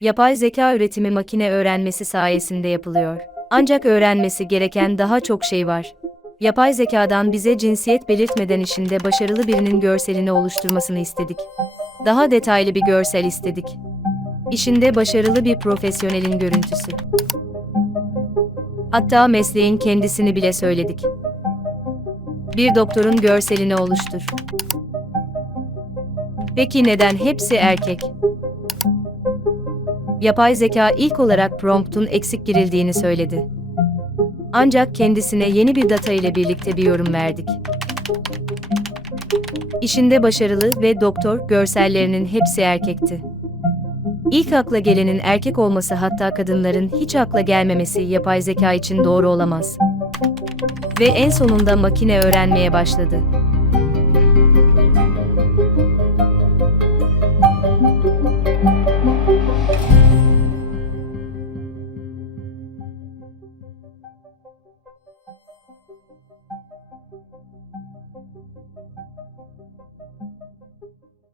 Yapay zeka üretimi makine öğrenmesi sayesinde yapılıyor. Ancak öğrenmesi gereken daha çok şey var. Yapay zekadan bize cinsiyet belirtmeden işinde başarılı birinin görselini oluşturmasını istedik. Daha detaylı bir görsel istedik. İşinde başarılı bir profesyonelin görüntüsü. Hatta mesleğin kendisini bile söyledik. Bir doktorun görselini oluştur. Peki neden hepsi erkek? Yapay zeka ilk olarak promptun eksik girildiğini söyledi. Ancak kendisine yeni bir data ile birlikte bir yorum verdik. İşinde başarılı ve doktor görsellerinin hepsi erkekti. İlk akla gelenin erkek olması hatta kadınların hiç akla gelmemesi yapay zeka için doğru olamaz. Ve en sonunda makine öğrenmeye başladı.